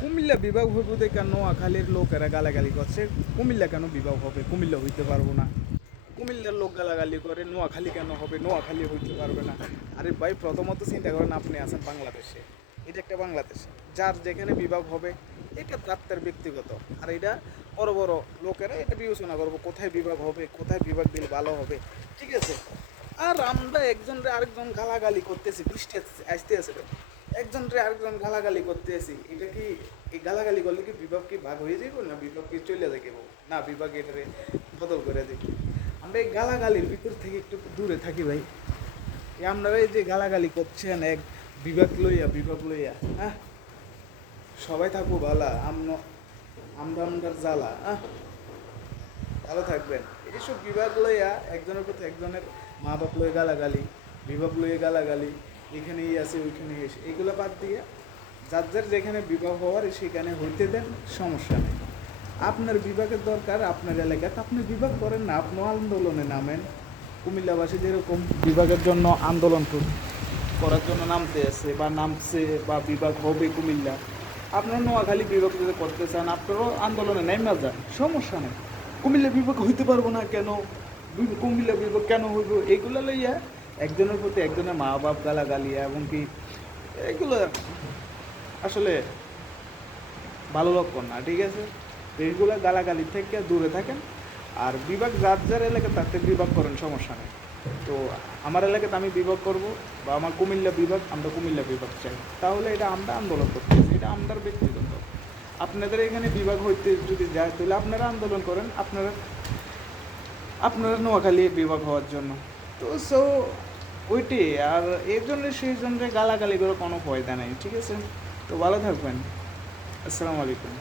কুমিল্লা বিভাগ হইব দেখে নোয়াখালীর লোকেরা গালাগালি করছে। কুমিল্লা কেন বিভাগ হবে? কুমিল্লা হইতে পারবো না। কুমিল্লার লোক গালাগালি করে নোয়াখালী কেন হবে? নোয়াখালী হইতে পারবে না। আরে ভাই, প্রথমত চিন্তা করেন, আপনি আছেন বাংলাদেশে, এটা একটা বাংলাদেশ, যার যেখানে বিভাগ হবে এটা তার ব্যক্তিগত। আর এটা বড় বড় লোকেরা এটা বিবেচনা করবো কোথায় বিভাগ হবে, কোথায় বিভাগ দিলে ভালো হবে, ঠিক আছে? আর আমরা একজনরে আরেকজন গালাগালি করতেছি, বৃষ্টি আসতে আছে, একজনরে আরেকজন গালাগালি করতেছি, এটা কি এই গালাগালি করলে কি বিভাগ কি ভাগ হয়ে যাইব, না বিভাগ কি চলে যাইব? না, বিভাগ এটারে বদল করে দিই। আমরা এই গালাগালির ভিতর থেকে একটু দূরে থাকি ভাই। এই আপনারা এই যে গালাগালি করছেন এক বিভাগ লইয়া, হ্যাঁ, সবাই থাকবো ভালা, আমরার জ্বালা, হ্যাঁ, ভালো থাকবেন। এইসব বিভাগ লইয়া একজনের প্রতি একজনের মা বাপ লয়ে গালাগালি, বিভাগ লইয়ে গালাগালি, এখানেই আছে ওইখানেই এসে, এগুলো বাদ দিয়ে যার যার যেখানে বিভাগ হওয়ার সেখানে হইতে দেন, সমস্যা নেই। আপনার বিভাগের দরকার আপনার এলাকাতে, আপনি বিভাগ করেন না, আপনিও আন্দোলনে নামেন। কুমিল্লাবাসী যেরকম বিভাগের জন্য আন্দোলন করার জন্য নামতে আছে বা নামছে, বা বিভাগ হবে কুমিল্লা, আপনারা নোয়াখালী বিভাগ যদি করতে চান, আপনারাও আন্দোলনে নেমে যান, সমস্যা নেই। কুমিল্লা বিভাগ হইতে পারবো না কেন, কুমিল্লা বিভাগ কেন হইব, এগুলো লইয়া একজনের প্রতি একজনের মা বাপ গালাগালি, এবং কি এগুলো আসলে ভালো লক্ষণ না, ঠিক আছে? এইগুলো গালাগালি থেকে দূরে থাকেন। আর বিভাগ যার যার এলাকা তাতে বিভাগ করেন, সমস্যা নেই। তো আমার এলাকাতে আমি বিভাগ করব, বা আমার কুমিল্লা বিভাগ, আমরা কুমিল্লা বিভাগ চাই, তাহলে এটা আমরা আন্দোলন করতেছি, এটা আমার ব্যক্তিগত। আপনাদের এখানে বিভাগ হইতে যদি যায় তাহলে আপনারা আন্দোলন করেন, আপনারা নোয়াখালী বিভাগ হওয়ার জন্য। তো ওইটি আর এর জন্য সেই জন্য গালাগালি করে কোনো ফয়দা নেই, ঠিক আছে? তো ভালো থাকবেন। আসসালামু আলাইকুম।